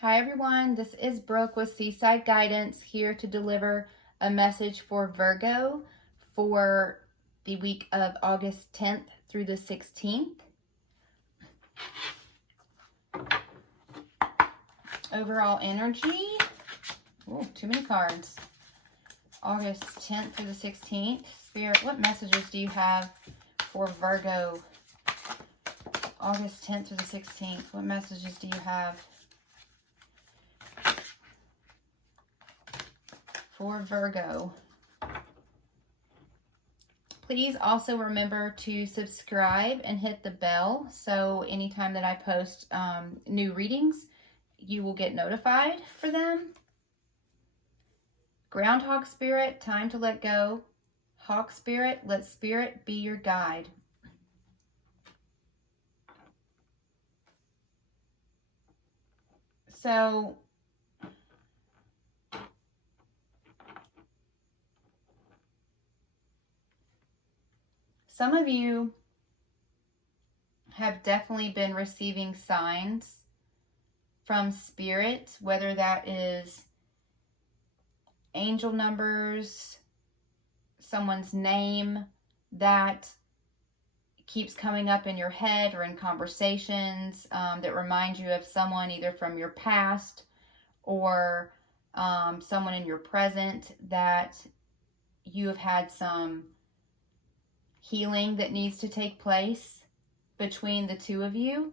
Hi everyone, this is Brooke with Seaside Guidance here to deliver a message for Virgo for the week of August 10th through the 16th. Overall energy, too many cards. August 10th through the 16th. Spirit, what messages do you have for Virgo? August 10th through the 16th, what messages do you have for Virgo? Please also remember to subscribe and hit the bell so anytime that I post new readings, you will get notified for them. Groundhog Spirit, time to let go. Hawk Spirit, let Spirit be your guide. So, some of you have definitely been receiving signs from Spirit, whether that is angel numbers, someone's name that keeps coming up in your head or in conversations that remind you of someone either from your past or someone in your present that you have had some healing that needs to take place between the two of you.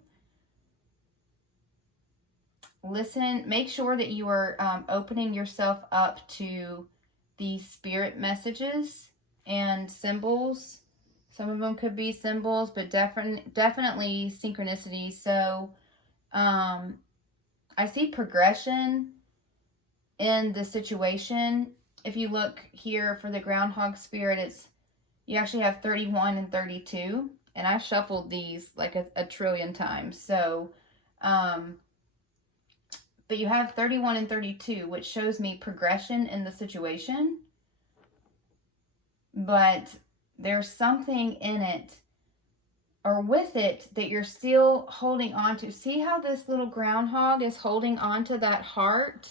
Listen, make sure that you are opening yourself up to these spirit messages and symbols. Some of them could be symbols, but definitely synchronicity. So I see progression in the situation. If you look here for the Groundhog Spirit, you actually have 31 and 32. And I've shuffled these like a trillion times. So, but you have 31 and 32, which shows me progression in the situation. But there's something in it or with it that you're still holding on to. See how this little groundhog is holding on to that heart?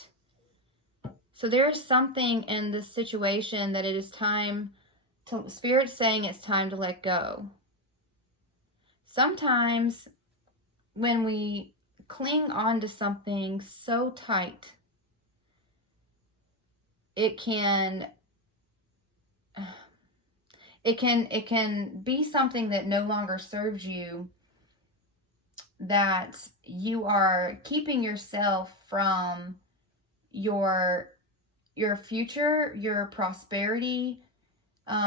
So there's something in this situation that it is time to, Spirit's saying it's time to let go. Sometimes when we cling on to something so tight, it can be something that no longer serves you, that you are keeping yourself from your future, your prosperity,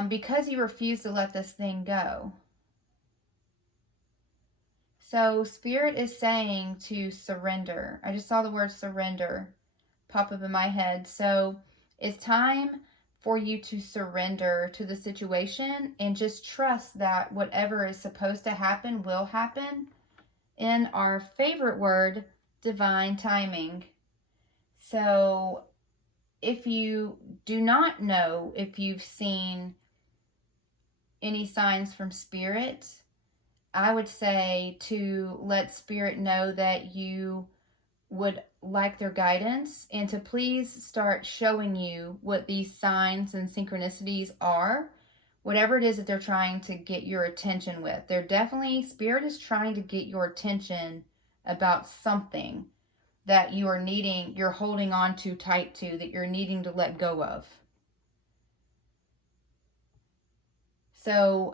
because you refuse to let this thing go. So Spirit is saying to surrender. I just saw the word surrender pop up in my head. So it's time for you to surrender to the situation and just trust that whatever is supposed to happen will happen in our favorite word, divine timing. So if you do not know if you've seen any signs from Spirit, I would say to let Spirit know that you would like their guidance and to please start showing you what these signs and synchronicities are, whatever it is that they're trying to get your attention with. They're definitely, Spirit is trying to get your attention about something that you are needing, you're holding on to tight to, that you're needing to let go of. So,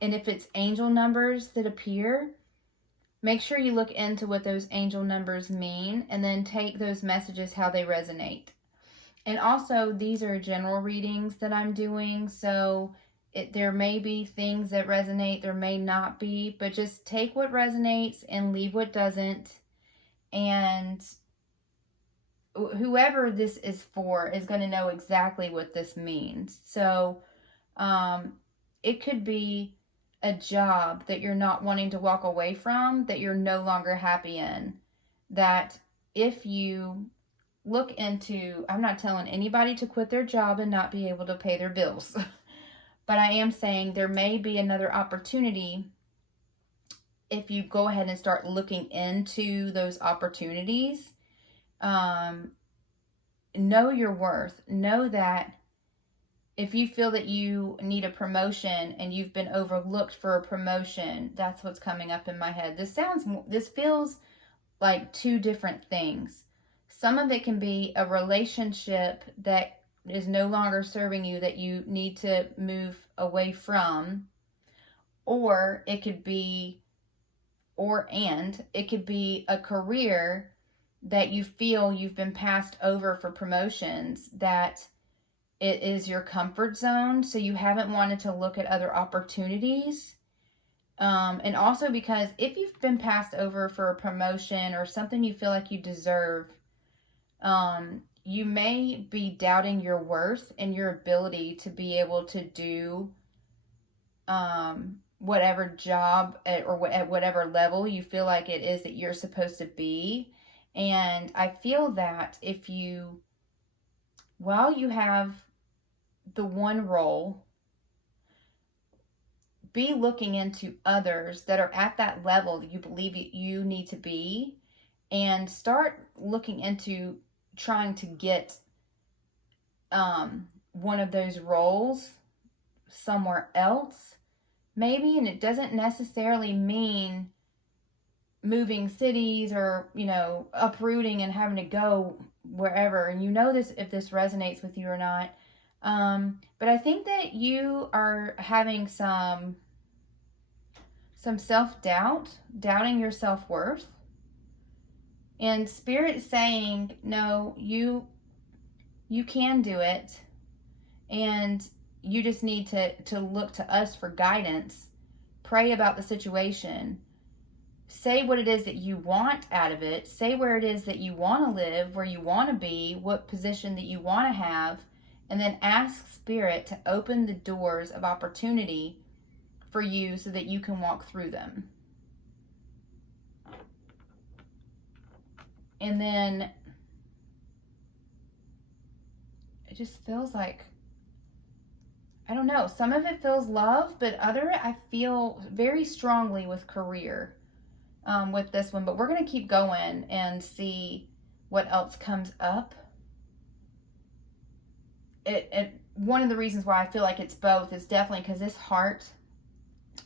and if it's angel numbers that appear, make sure you look into what those angel numbers mean and then take those messages how they resonate. And also, these are general readings that I'm doing, so there may be things that resonate, there may not be, but just take what resonates and leave what doesn't. And whoever this is for is going to know exactly what this means. So, it could be a job that you're not wanting to walk away from, that you're no longer happy in, that if you look into, I'm not telling anybody to quit their job and not be able to pay their bills, but I am saying there may be another opportunity if you go ahead and start looking into those opportunities Know your worth. Know that if you feel that you need a promotion and you've been overlooked for a promotion, that's what's coming up in my head. This feels like two different things. Some of it can be a relationship that is no longer serving you, that you need to move away from, or it could be, it could be a career that you feel you've been passed over for promotions, that it is your comfort zone, so you haven't wanted to look at other opportunities. And also because if you've been passed over for a promotion or something you feel like you deserve, you may be doubting your worth and your ability to be able to do whatever job at whatever level you feel like it is that you're supposed to be. And I feel that while you have the one role, be looking into others that are at that level that you believe you need to be, and start looking into trying to get one of those roles somewhere else, maybe. And it doesn't necessarily mean moving cities or, uprooting and having to go wherever. And this, if this resonates with you or not. But I think that you are having some self-doubt, doubting your self-worth. And Spirit is saying, no, you can do it. And you just need to look to us for guidance. Pray about the situation. Say what it is that you want out of it. Say where it is that you want to live, where you want to be, what position that you want to have. And then ask Spirit to open the doors of opportunity for you so that you can walk through them. And then it just feels like, I don't know, some of it feels love, but I feel very strongly with career with this one. But we're going to keep going and see what else comes up. One of the reasons why I feel like it's both is definitely because this heart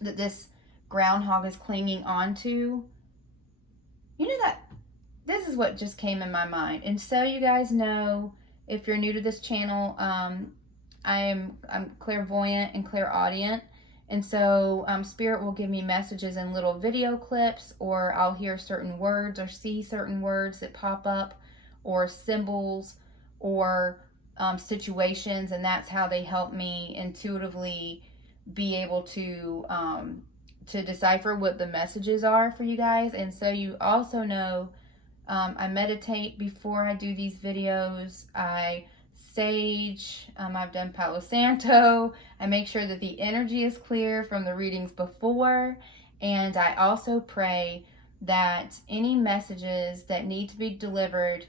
that this groundhog is clinging onto, that this is what just came in my mind. And so you guys know, if you're new to this channel, I'm clairvoyant and clairaudient. And so Spirit will give me messages in little video clips, or I'll hear certain words or see certain words that pop up, or symbols, or situations, and that's how they help me intuitively be able to decipher what the messages are for you guys. And so you also know, I meditate before I do these videos. I sage. I've done Palo Santo. I make sure that the energy is clear from the readings before. And I also pray that any messages that need to be delivered,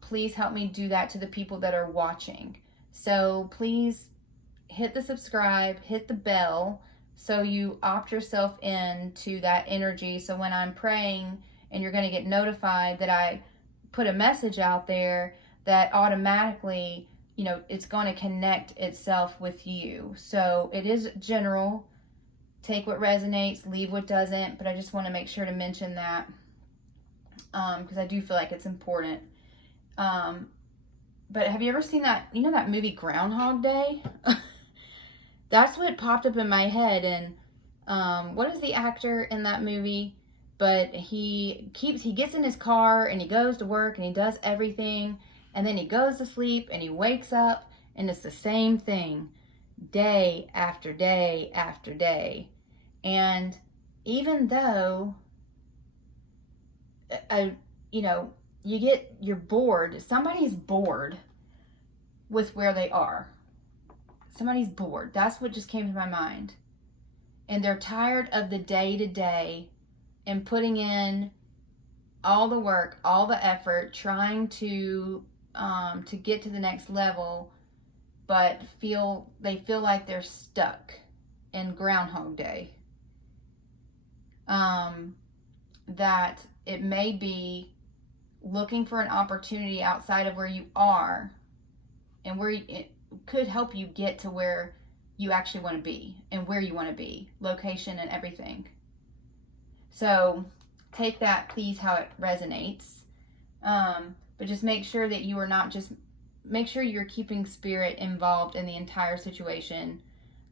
please help me do that to the people that are watching. So please hit the subscribe, hit the bell, so you opt yourself in to that energy. So when I'm praying and you're going to get notified that I put a message out there, that automatically, it's going to connect itself with you. So it is general. Take what resonates, leave what doesn't. But I just want to make sure to mention that because I do feel like it's important. But have you ever seen that, that movie Groundhog Day? That's what popped up in my head. And what is the actor in that movie? But he gets in his car and he goes to work and he does everything. And then he goes to sleep and he wakes up and it's the same thing day after day after day. And even though, you're bored, somebody's bored with where they are. Somebody's bored. That's what just came to my mind. And they're tired of the day to day and putting in all the work, all the effort, trying to get to the next level, but they feel like they're stuck in Groundhog Day. That it may be looking for an opportunity outside of where you are and where it could help you get to where you actually want to be and where you want to be, location and everything. So take that, please, how it resonates. But just make sure that you are not just, make sure you're keeping spirit involved in the entire situation.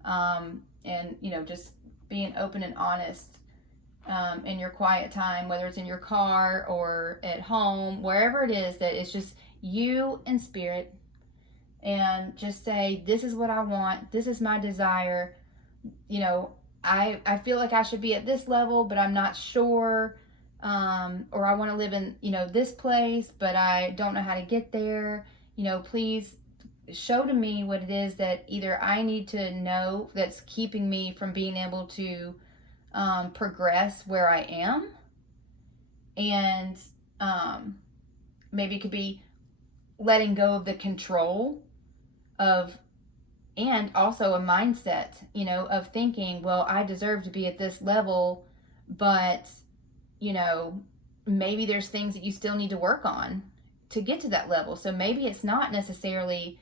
And, you know, just being open and honest in your quiet time, whether it's in your car or at home, wherever it is, that it's just you and spirit. And just say, this is what I want. This is my desire. You know, I feel like I should be at this level, but I'm not sure. Or I want to live in, you know, this place, but I don't know how to get there. You know, please show to me what it is that either I need to know that's keeping me from being able to progress where I am. And maybe it could be letting go of the control of, and also a mindset, you know, of thinking, well, I deserve to be at this level, but, you know, maybe there's things that you still need to work on to get to that level. So maybe it's not necessarily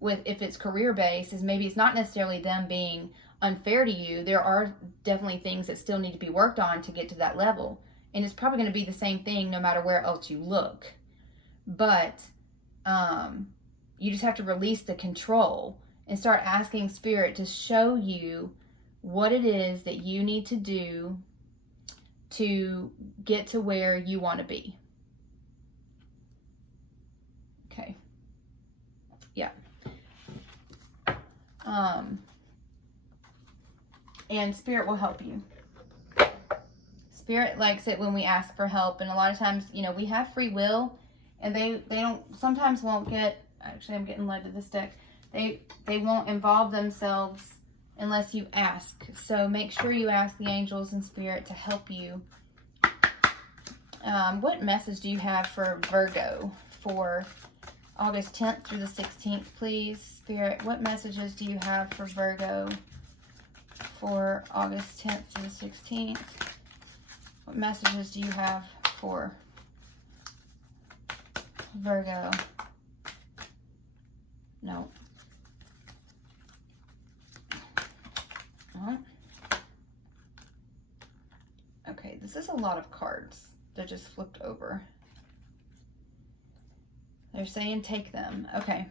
if it's career based, is maybe it's not necessarily them being unfair to you. There are definitely things that still need to be worked on to get to that level. And it's probably going to be the same thing no matter where else you look. But you just have to release the control and start asking spirit to show you what it is that you need to do to get to where you want to be. Okay. Yeah. And spirit will help you. Spirit likes it when we ask for help. And a lot of times, you know, we have free will, and they don't, sometimes won't get, actually I'm getting led to this deck. They won't involve themselves unless you ask. So make sure you ask the angels and spirit to help you. What message do you have for Virgo for August 10th through the 16th, please? Spirit, what messages do you have for Virgo for August 10th through the 16th? What messages do you have for Virgo? No. Okay, this is a lot of cards that just flipped over. They're saying take them. Okay.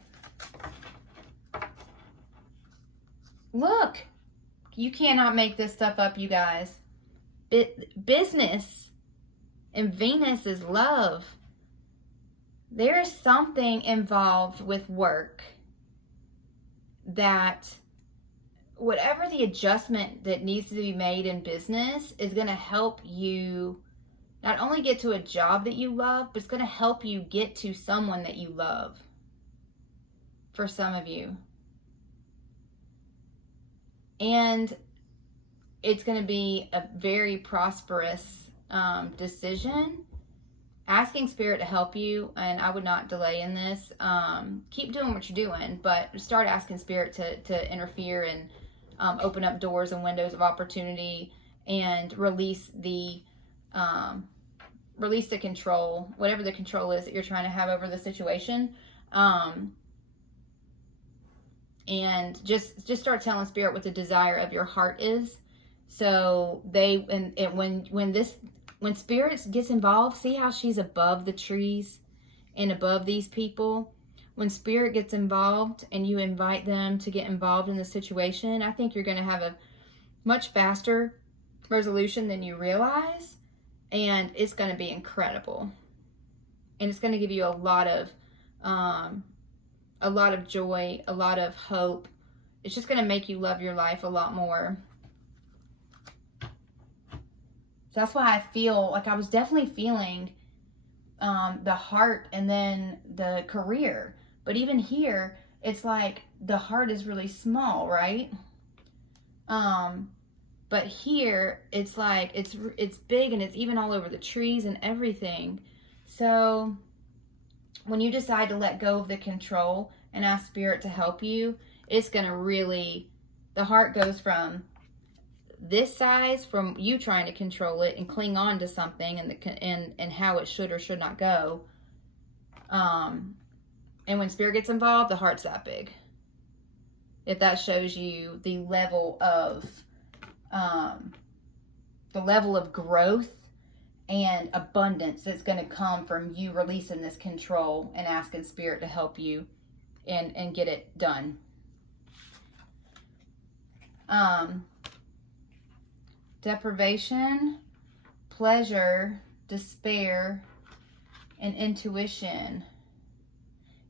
Look! You cannot make this stuff up, you guys. Business and Venus is love. There is something involved with work that whatever the adjustment that needs to be made in business is going to help you not only get to a job that you love, but it's going to help you get to someone that you love. For some of you. And it's going to be a very prosperous decision. Asking spirit to help you, and I would not delay in this. Keep doing what you're doing, but start asking spirit to interfere and open up doors and windows of opportunity and release the control, whatever the control is that you're trying to have over the situation. And just start telling spirit what the desire of your heart is. So when spirit gets involved, see how she's above the trees and above these people. When spirit gets involved and you invite them to get involved in the situation, I think you're going to have a much faster resolution than you realize. And it's going to be incredible. And it's going to give you a lot of joy, a lot of hope. It's just going to make you love your life a lot more. So that's why I feel like I was definitely feeling the heart and then the career. But even here, it's like the heart is really small, right? But here, it's like, it's big and it's even all over the trees and everything. So when you decide to let go of the control and ask spirit to help you, it's going to really, the heart goes from this size from you trying to control it and cling on to something and how it should or should not go. And when spirit gets involved, the heart's that big. If that shows you the level of growth and abundance that's going to come from you releasing this control and asking spirit to help you and get it done. Deprivation, pleasure, despair, and intuition.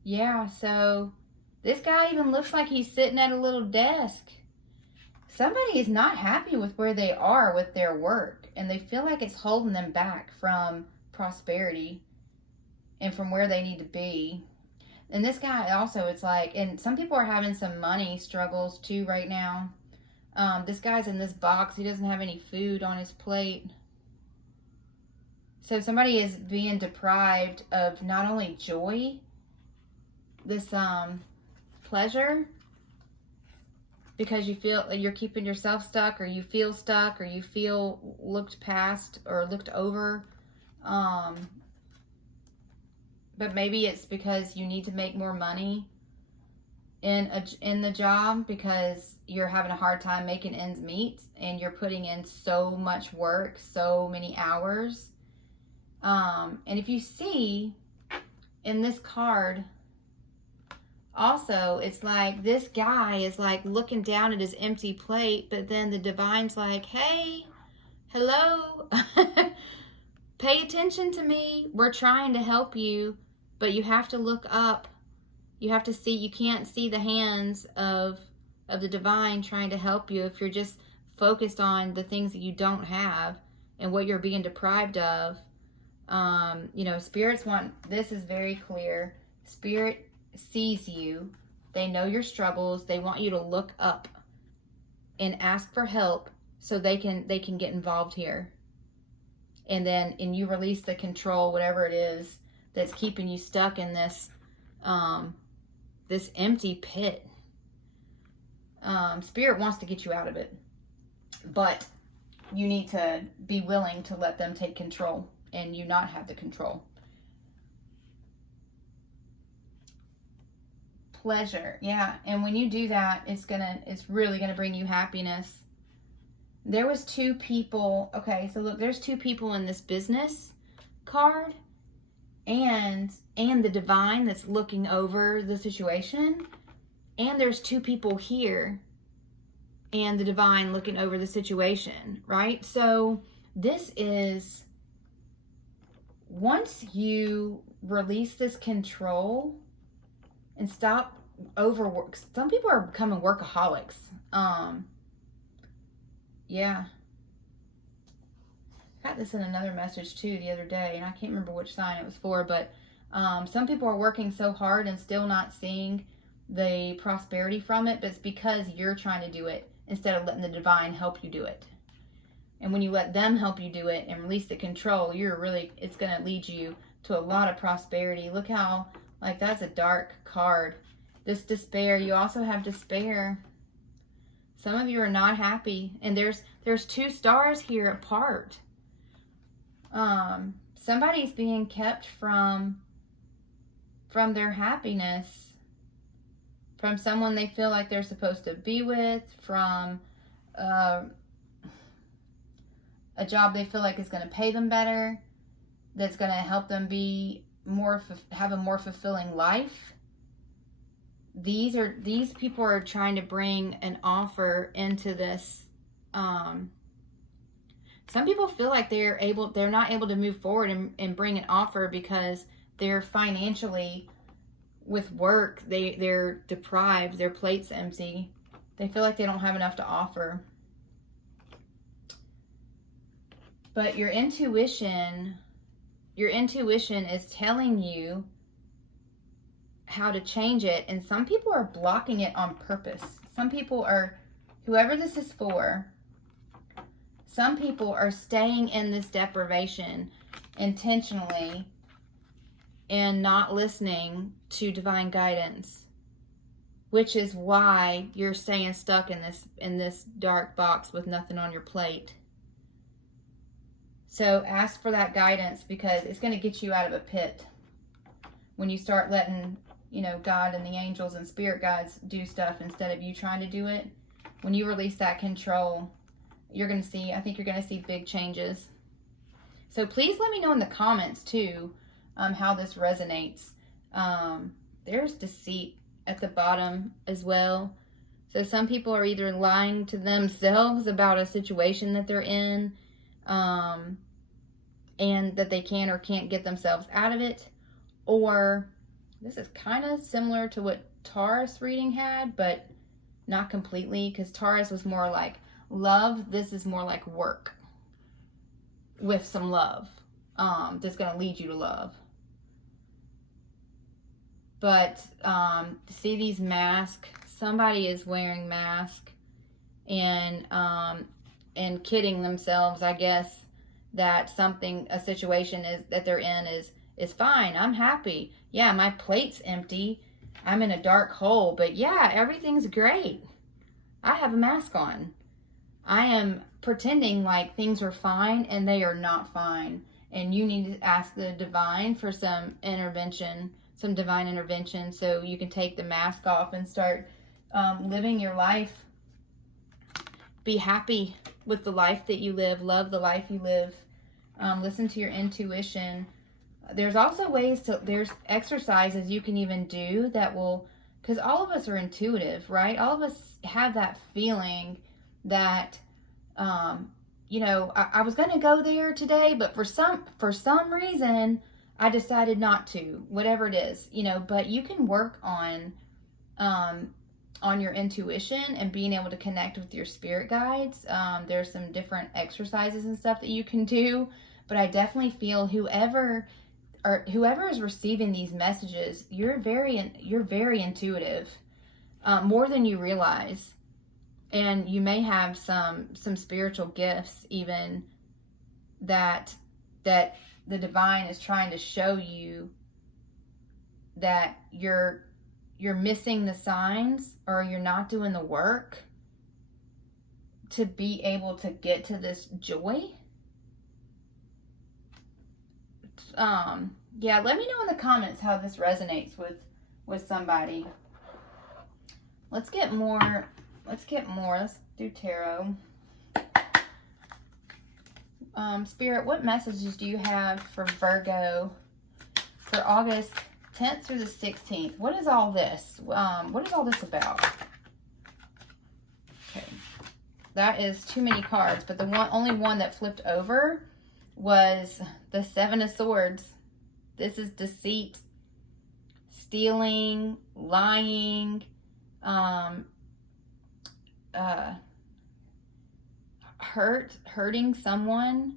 Yeah, so this guy even looks like he's sitting at a little desk. Somebody is not happy with where they are with their work, and they feel like it's holding them back from prosperity and from where they need to be. And this guy also, it's like, and some people are having some money struggles too right now. This guy's in this box. He doesn't have any food on his plate. So somebody is being deprived of not only joy, this pleasure, because you feel you're keeping yourself stuck, or you feel stuck, or you feel looked past or looked over. But maybe it's because you need to make more money in the job because you're having a hard time making ends meet, and you're putting in so much work, so many hours. And if you see in this card, also, it's like this guy is like looking down at his empty plate, but then the divine's like, hey, hello, pay attention to me. We're trying to help you, but you have to look up. You have to see, you can't see the hands of the divine trying to help you if you're just focused on the things that you don't have and what you're being deprived of. Spirits want, this is very clear. Spirit sees you. They know your struggles. They want you to look up and ask for help so they can get involved here. And you release the control, whatever it is that's keeping you stuck in this this empty pit. Spirit wants to get you out of it, but you need to be willing to let them take control and you not have the control. Pleasure, yeah, and when you do that, it's really gonna bring you happiness. There was two people. Okay, so look, there's two people in this business card, and the divine that's looking over the situation, and there's two people here, and the divine looking over the situation, right? So this is, once you release this control and stop overwork. Some people are becoming workaholics. Yeah. I got this in another message too the other day, and I can't remember which sign it was for, but some people are working so hard and still not seeing the prosperity from it, but it's because you're trying to do it instead of letting the divine help you do it. And when you let them help you do it and release the control, it's going to lead you to a lot of prosperity. Look how, like, that's a dark card. This despair, you also have despair. Some of you are not happy, and there's two stars here apart. Somebody's being kept from their happiness, from someone they feel like they're supposed to be with, from a job they feel like is going to pay them better, that's going to help them be have a more fulfilling life. These people are trying to bring an offer into this. Some people feel like they're not able to move forward and bring an offer because they're financially, with work, they're deprived, their plate's empty. They feel like they don't have enough to offer. But your intuition is telling you how to change it, and some people are blocking it on purpose. Some people are, whoever this is for, some people are staying in this deprivation intentionally and not listening to divine guidance. which is why you're staying stuck in this dark box with nothing on your plate. So ask for that guidance, because it's going to get you out of a pit when you start letting, you know, God and the angels and spirit guides do stuff instead of you trying to do it. When you release that control, you're going to see, I think you're going to see big changes. So please let me know in the comments too, how this resonates. There's deceit at the bottom as well. So some people are either lying to themselves about a situation that they're in, and that they can or can't get themselves out of it. Or this is kind of similar to what Taurus reading had, but not completely, because Taurus was more like love. This is more like work with some love, that's going to lead you to love. But see these masks, somebody is wearing mask and kidding themselves, I guess, that a situation is that they're in is fine. I'm happy. Yeah, my plate's empty. I'm in a dark hole, but yeah, everything's great. I have a mask on. I am pretending like things are fine, and they are not fine. And you need to ask the divine for some intervention, some divine intervention, so you can take the mask off and start living your life. Be happy with the life that you live. Love the life you live. Listen to your intuition. There's also there's exercises you can even do that will, because all of us are intuitive, right? All of us have that feeling that, you know, I was going to go there today, but for some reason, I decided not to, whatever it is, you know. But you can work on your intuition and being able to connect with your spirit guides. There's some different exercises and stuff that you can do, but I definitely feel whoever is receiving these messages, you're very intuitive, more than you realize. And you may have some spiritual gifts even that the divine is trying to show you that you're missing the signs, or you're not doing the work to be able to get to this joy. Yeah, let me know in the comments how this resonates with somebody. Let's get more. Let's do tarot. Spirit, what messages do you have for Virgo for August 10th through the 16th? What is all this? What is all this about? Okay. That is too many cards, but the only one that flipped over was the Seven of Swords. This is deceit, stealing, lying, hurting someone.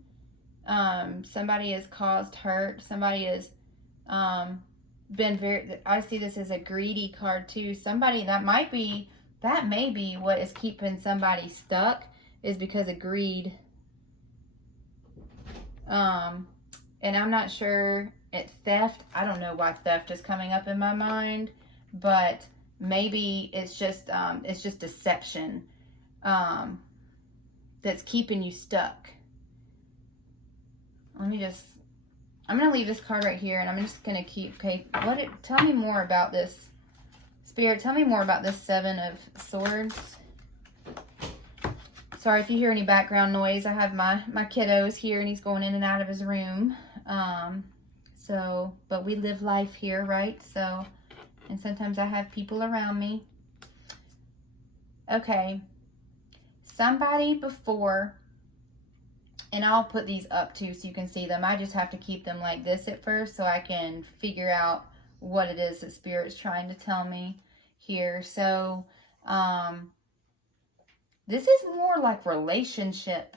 Somebody has caused hurt. Somebody has been I see this as a greedy card too. Somebody that may be what is keeping somebody stuck, is because of greed. And I'm not sure it's theft. I don't know why theft is coming up in my mind, but maybe it's just deception that's keeping you stuck. I'm going to leave this card right here, and I'm just going to tell me more about this. Spirit, tell me more about this Seven of Swords. Sorry if you hear any background noise. I have my kiddos here, and he's going in and out of his room. But we live life here, right? So, and sometimes I have people around me. Okay. Somebody before, and I'll put these up too so you can see them. I just have to keep them like this at first so I can figure out what it is that Spirit's trying to tell me here. So, this is more like relationship,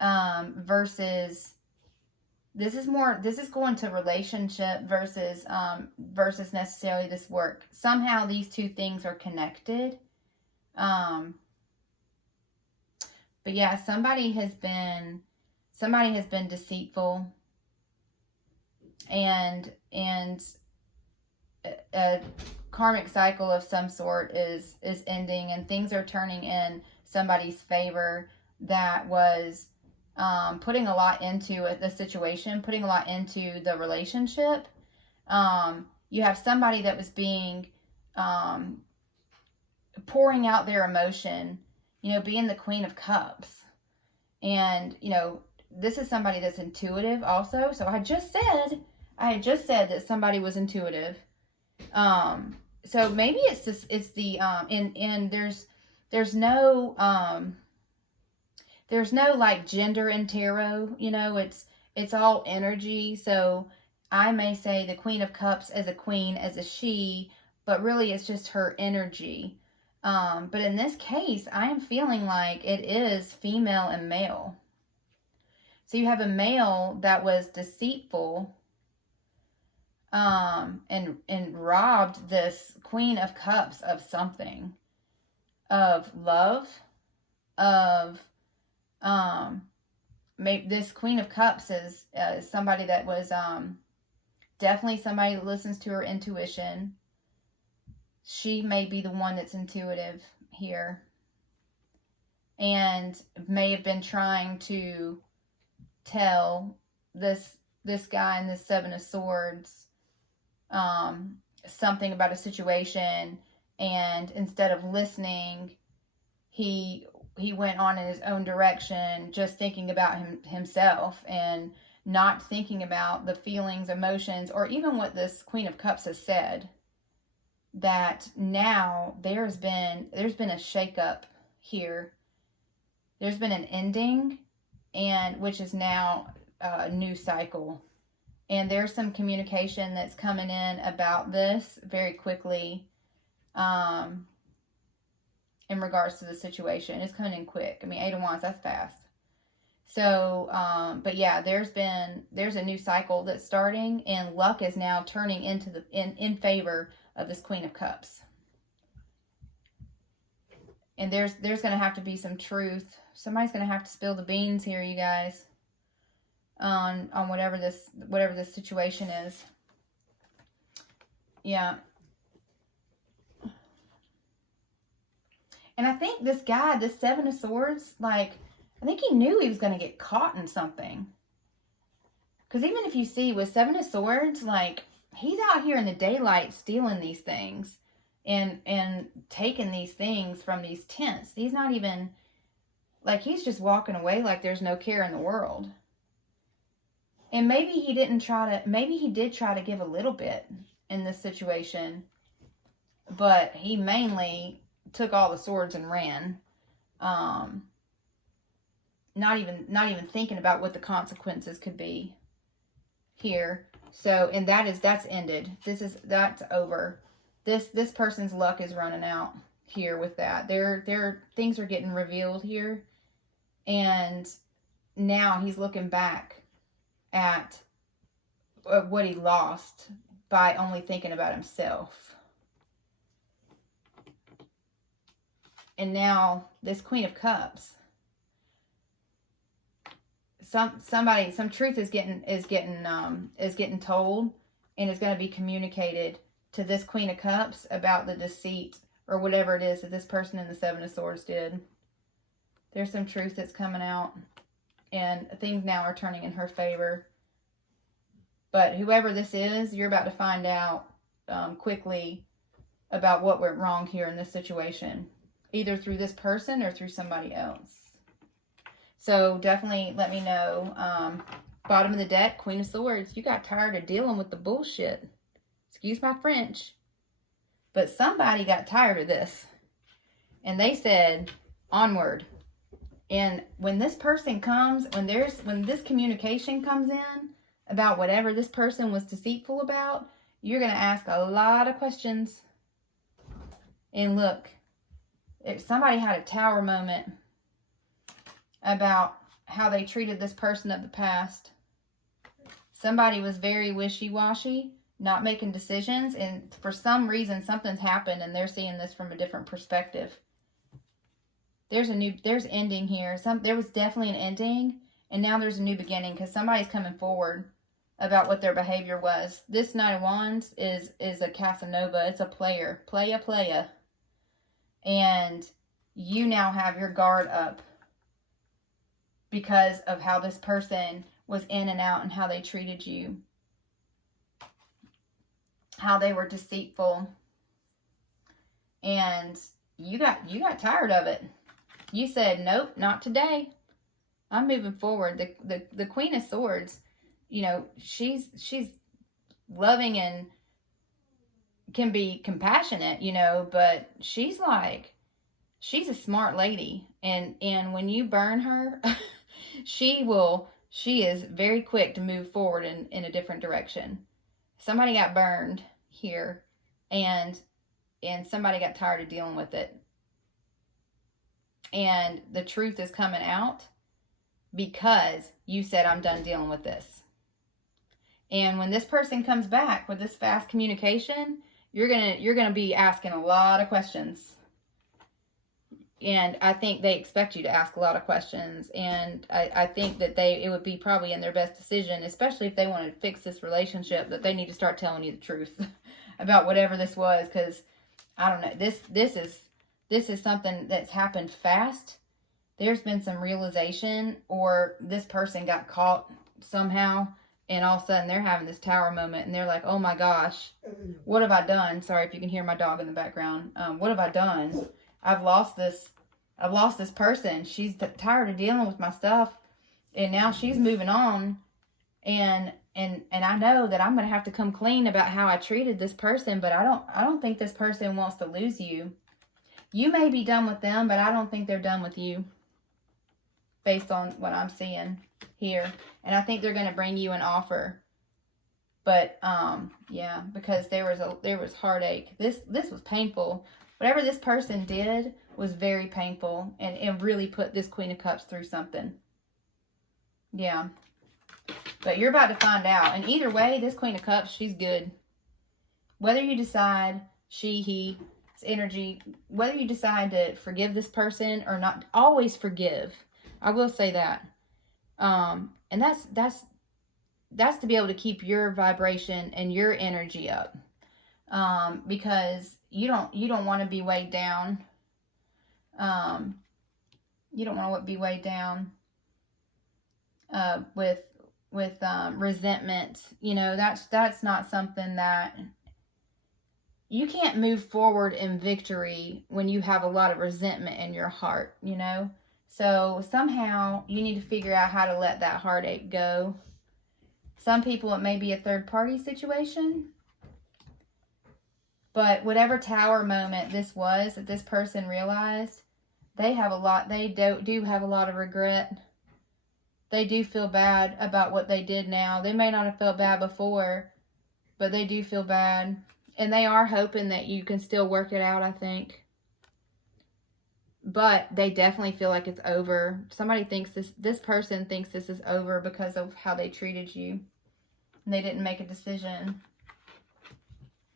versus, this is going to relationship versus necessarily this work. Somehow these two things are connected. But yeah, somebody has been deceitful and karmic cycle of some sort is ending, and things are turning in somebody's favor that was putting a lot into the situation, putting a lot into the relationship. You have somebody that was being pouring out their emotion, being the Queen of Cups. And, this is somebody that's intuitive also. So I had just said that somebody was intuitive. So maybe it's the, and there's no like gender in tarot, it's all energy. So I may say the Queen of Cups as a queen, as a she, but really it's just her energy. But in this case, I am feeling like it is female and male. So you have a male that was deceitful, and robbed this Queen of Cups of something, of love, of, maybe this Queen of Cups is somebody that was, definitely somebody that listens to her intuition. She may be the one that's intuitive here, and may have been trying to tell this guy in this Seven of Swords something about a situation, and instead of listening, he went on in his own direction, just thinking about himself and not thinking about the feelings, emotions, or even what this Queen of Cups has said. That now there's been a shakeup here. There's been an ending, and which is now a new cycle. And there's some communication that's coming in about this very quickly, in regards to the situation. It's coming in quick. I mean, 8 of Wands, that's fast. So, but yeah, there's a new cycle that's starting, and luck is now turning into in favor of this Queen of Cups. And there's going to have to be some truth. Somebody's going to have to spill the beans here, you guys, on whatever this situation is. Yeah. And I think this guy, this Seven of Swords, like, I think he knew he was going to get caught in something. Because even if you see with Seven of Swords, like, he's out here in the daylight stealing these things and taking these things from these tents. He's not even, like, he's just walking away like there's no care in the world. And maybe he did try to give a little bit in this situation, but he mainly took all the swords and ran. Not even thinking about what the consequences could be here. So, and that's ended. That's over. This person's luck is running out here with that. Their things are getting revealed here, and now he's looking back at what he lost by only thinking about himself. And now this Queen of Cups, some truth is getting told, and is going to be communicated to this Queen of Cups about the deceit or whatever it is that this person in the Seven of Swords did. There's some truth that's coming out, and things now are turning in her favor. But whoever this is, you're about to find out quickly about what went wrong here in this situation, either through this person or through somebody else. So definitely let me know. Bottom of the deck, Queen of Swords. You got tired of dealing with the bullshit. Excuse my French. But somebody got tired of this. And they said, onward. And when this person comes, when this communication comes in about whatever this person was deceitful about, you're going to ask a lot of questions. And look, if somebody had a tower moment about how they treated this person of the past. Somebody was very wishy-washy, not making decisions, and for some reason something's happened and they're seeing this from a different perspective. There's ending here. There was definitely an ending, and now there's a new beginning because somebody's coming forward about what their behavior was. This Knight of Wands is a Casanova. It's a player. Playa. And you now have your guard up because of how this person was in and out and how they treated you. How they were deceitful. And you got tired of it. You said, nope, not today. I'm moving forward. The Queen of Swords, you know, she's loving and can be compassionate, you know, but she's a smart lady. And when you burn her, she is very quick to move forward in a different direction. Somebody got burned here, and somebody got tired of dealing with it. And the truth is coming out because you said, I'm done dealing with this. And when this person comes back with this fast communication, you're gonna be asking a lot of questions. And I think they expect you to ask a lot of questions. And I think that it would be probably in their best decision, especially if they want to fix this relationship, that they need to start telling you the truth about whatever this was. Because, I don't know, this is something that's happened fast. There's been some realization, or this person got caught somehow, and all of a sudden they're having this tower moment, and they're like, oh my gosh, what have I done? Sorry if you can hear my dog in the background. What have I done? I've lost this person. She's tired of dealing with my stuff, and now she's moving on, and I know that I'm going to have to come clean about how I treated this person, but I don't think this person wants to lose you. You may be done with them, but I don't think they're done with you, based on what I'm seeing here. And I think they're going to bring you an offer. But yeah, because there was heartache. This was painful. Whatever this person did was very painful, and it really put this Queen of Cups through something. Yeah. But you're about to find out. And either way, this Queen of Cups, she's good. Whether you decide he's energy, whether you decide to forgive this person or not, always forgive. I will say that. And that's to be able to keep your vibration and your energy up. Because you don't want to be weighed down. You don't want to be weighed down with resentment. You know, that's not something that you can't move forward in victory when you have a lot of resentment in your heart, you know. So somehow you need to figure out how to let that heartache go. Some people, it may be a third party situation. But whatever tower moment this was that this person realized, they do have a lot of regret. They do feel bad about what they did now. They may not have felt bad before, but they do feel bad. And they are hoping that you can still work it out, I think. But they definitely feel like it's over. Somebody thinks this person thinks this is over because of how they treated you. And they didn't make a decision.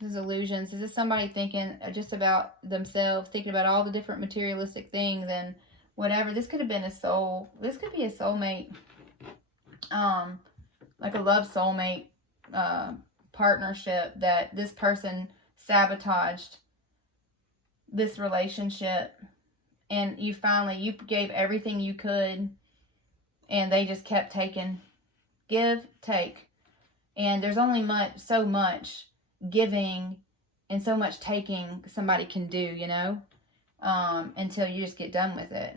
This is illusions. This is somebody thinking just about themselves, thinking about all the different materialistic things and whatever. This could have been a soul. This could be a soulmate. Like a love soulmate partnership that this person sabotaged this relationship. And you gave everything you could, and they just kept taking. Give, take. And there's only so much giving and so much taking somebody can do, you know, until you just get done with it.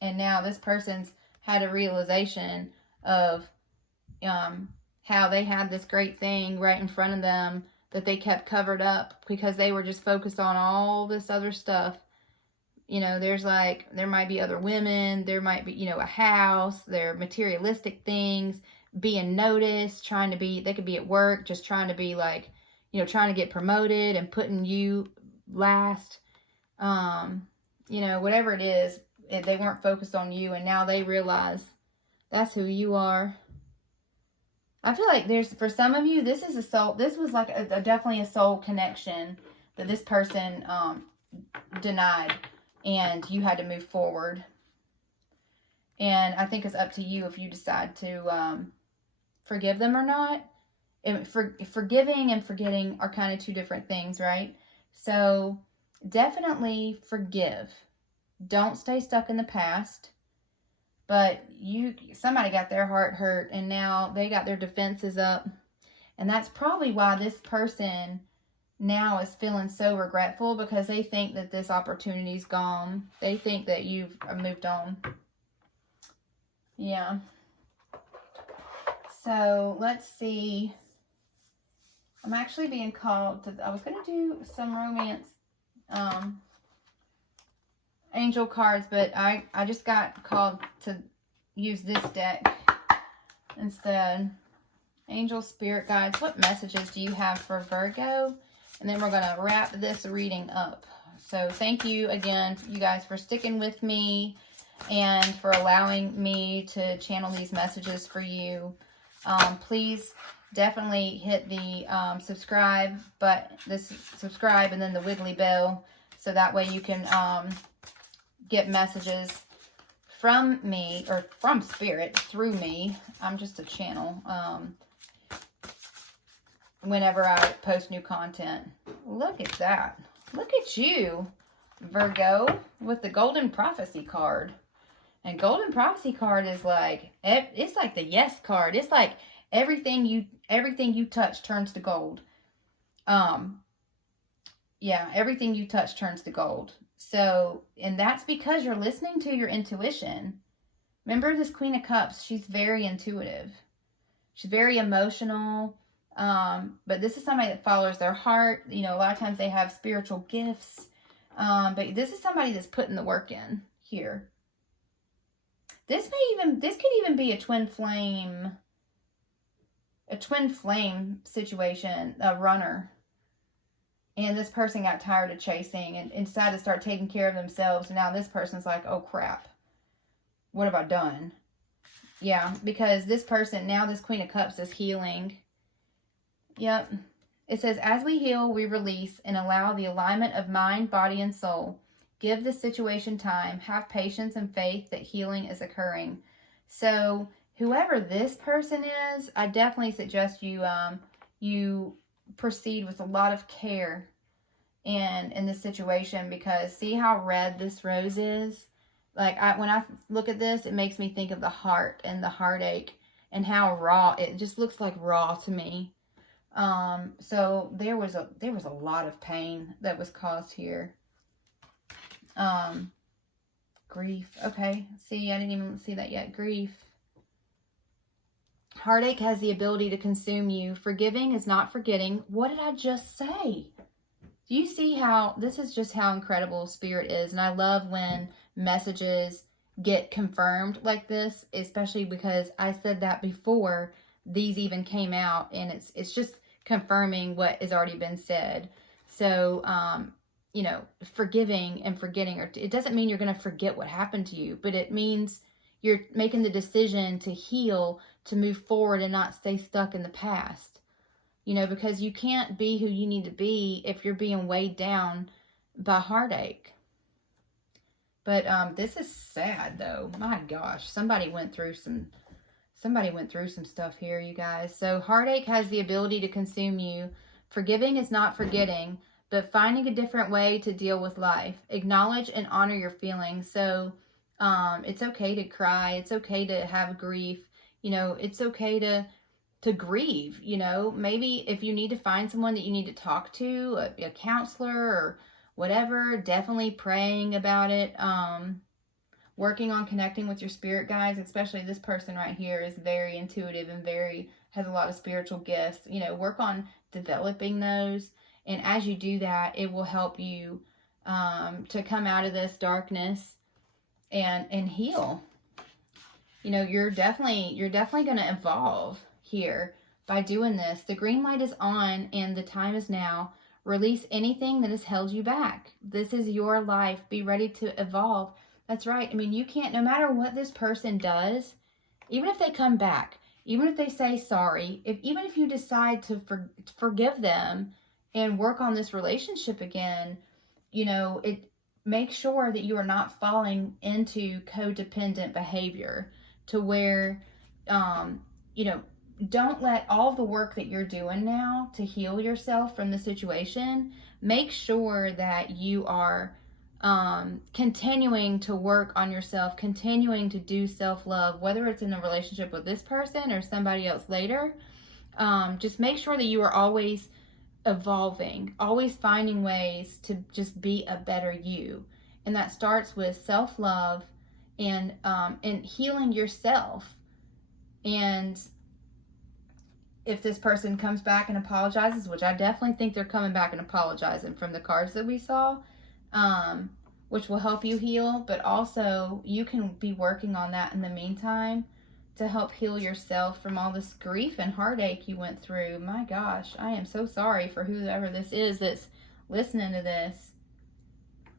And now this person's had a realization of how they had this great thing right in front of them that they kept covered up because they were just focused on all this other stuff. You know, there might be other women, there might be, you know, a house, there are materialistic things, being noticed, they could be at work, just trying to be like, you know, trying to get promoted and putting you last. You know, whatever it is, they weren't focused on you, and now they realize that's who you are. I feel like for some of you, this was like definitely a soul connection that this person denied. And you had to move forward. And I think it's up to you if you decide to forgive them or not. Forgiving and forgetting are kind of two different things, right? So definitely forgive. Don't stay stuck in the past. But somebody got their heart hurt and now they got their defenses up. And that's probably why this person now is feeling so regretful, because they think that this opportunity's gone. They think that you've moved on. Yeah. So let's see. I'm actually being called to, I was going to do some romance angel cards, but I just got called to use this deck instead. Angel spirit guides, what messages do you have for Virgo? And then we're going to wrap this reading up. So thank you again, you guys, for sticking with me and for allowing me to channel these messages for you. Please definitely hit the subscribe and then the wiggly bell, so that way you can get messages from me, or from Spirit through me. I'm just a channel. Whenever I post new content. Look at that. Look at you, Virgo, with the Golden Prophecy card. And Golden Prophecy card is like, it's like the yes card. It's like everything you touch turns to gold. Yeah, everything you touch turns to gold. So, and that's because you're listening to your intuition. Remember, this Queen of Cups, she's very intuitive. She's very emotional. But this is somebody that follows their heart. You know, a lot of times they have spiritual gifts. But this is somebody that's putting the work in here. This could even be a twin flame situation, a runner. And this person got tired of chasing and decided to start taking care of themselves. And now this person's like, oh crap, what have I done? Yeah, because this person, now this Queen of Cups is healing. Yep. It says, as we heal, we release and allow the alignment of mind, body, and soul. Give the situation time. Have patience and faith that healing is occurring. So whoever this person is, I definitely suggest you proceed with a lot of care in this situation, because see how red this rose is? Like, when I look at this, it makes me think of the heart and the heartache and how raw it just looks, like raw to me. So there was a lot of pain that was caused here. Grief. Okay. See, I didn't even see that yet. Grief. Heartache has the ability to consume you. Forgiving is not forgetting. What did I just say? Do you see how, this is just how incredible Spirit is. And I love when messages get confirmed like this, especially because I said that before these even came out, and it's just confirming what has already been said. So, you know, forgiving and forgetting, it doesn't mean you're going to forget what happened to you, but it means you're making the decision to heal, to move forward and not stay stuck in the past. You know, because you can't be who you need to be if you're being weighed down by heartache. But this is sad though. My gosh, somebody went through some stuff here, you guys. So heartache has the ability to consume you. Forgiving is not forgetting, but finding a different way to deal with life. Acknowledge and honor your feelings. So it's okay to cry. It's okay to have grief. You know, it's okay to grieve. You know, maybe if you need to find someone that you need to talk to, a counselor or whatever, definitely praying about it. Working on connecting with your spirit guides, especially this person right here is very intuitive and has a lot of spiritual gifts. You know, work on developing those. And as you do that, it will help you to come out of this darkness and heal. You know, you're definitely going to evolve here by doing this. The green light is on and the time is now. Release anything that has held you back. This is your life. Be ready to evolve. That's right. I mean, you can't, no matter what this person does, even if they come back, even if they say sorry, even if you decide to forgive them and work on this relationship again, you know, make sure that you are not falling into codependent behavior to where, you know, don't let all the work that you're doing now to heal yourself from the situation, make sure that you are continuing to work on yourself, continuing to do self-love, whether it's in a relationship with this person or somebody else later. Just make sure that you are always evolving, always finding ways to just be a better you. And that starts with self-love and healing yourself. And if this person comes back and apologizes, which I definitely think they're coming back and apologizing from the cards that we saw, which will help you heal, but also you can be working on that in the meantime to help heal yourself from all this grief and heartache you went through. My gosh, I am so sorry for whoever this is that's listening to this.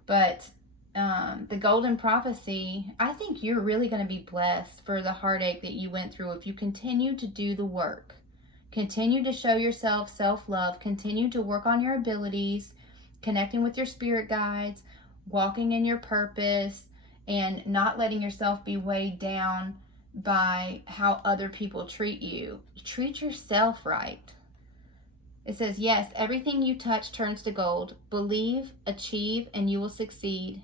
But the golden prophecy, I think you're really going to be blessed for the heartache that you went through if you continue to do the work. Continue to show yourself self-love. Continue to work on your abilities, connecting with your spirit guides, walking in your purpose, and not letting yourself be weighed down by how other people treat you. Treat yourself right. It says, yes, everything you touch turns to gold. Believe, achieve, and you will succeed.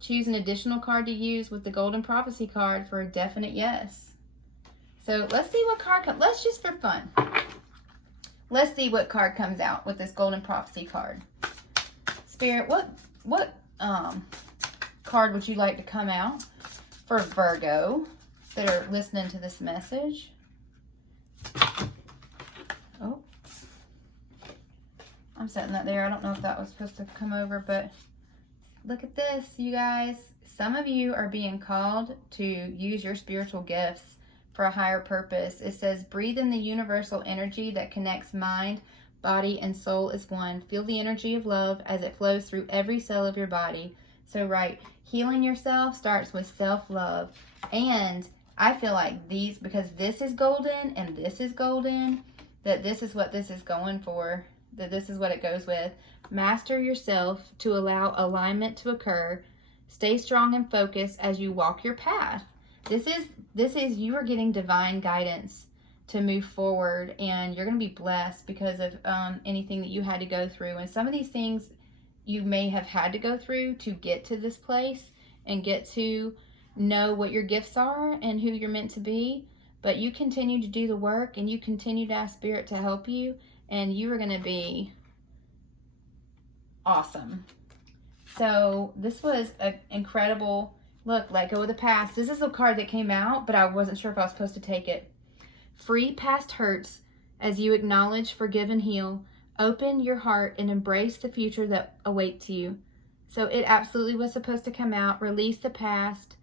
Choose an additional card to use with the golden prophecy card for a definite yes. So let's see what card comes. Let's just for fun. Let's see what card comes out with this golden prophecy card. Spirit, what card would you like to come out for Virgo that are listening to this message? Oh, I'm setting that there. I don't know if that was supposed to come over, but look at this, you guys. Some of you are being called to use your spiritual gifts for a higher purpose. It says, breathe in the universal energy that connects mind, body, and soul as one. Feel the energy of love as it flows through every cell of your body. So right, healing yourself starts with self-love. And I feel like these, because this is golden and this is golden, that this is what this is going for, that this is what it goes with. Master yourself to allow alignment to occur. Stay strong and focused as you walk your path. This is you are getting divine guidance to move forward, and you're going to be blessed because of anything that you had to go through. And some of these things you may have had to go through to get to this place and get to know what your gifts are and who you're meant to be. But you continue to do the work, and you continue to ask Spirit to help you, and you are going to be awesome. So this was an incredible look. Let go of the past. This is a card that came out, but I wasn't sure if I was supposed to take it. Free past hurts as you acknowledge, forgive, and heal. Open your heart and embrace the future that awaits you. So it absolutely was supposed to come out. Release the past.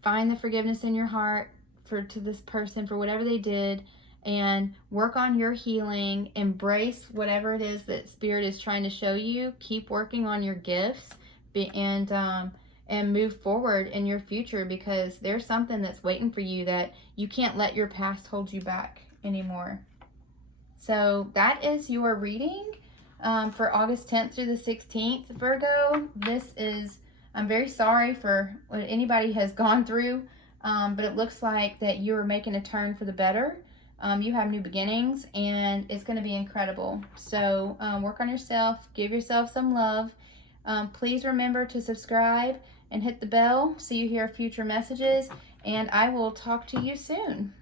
Find the forgiveness in your heart to this person for whatever they did, and work on your healing. Embrace whatever it is that Spirit is trying to show you. Keep working on your gifts, and move forward in your future, because there's something that's waiting for you that you can't let your past hold you back anymore. So that is your reading for August 10th through the 16th, Virgo. I'm very sorry for what anybody has gone through, but it looks like that you are making a turn for the better. You have new beginnings, and it's going to be incredible. So work on yourself. Give yourself some love. Please remember to subscribe and hit the bell so you hear future messages, and I will talk to you soon.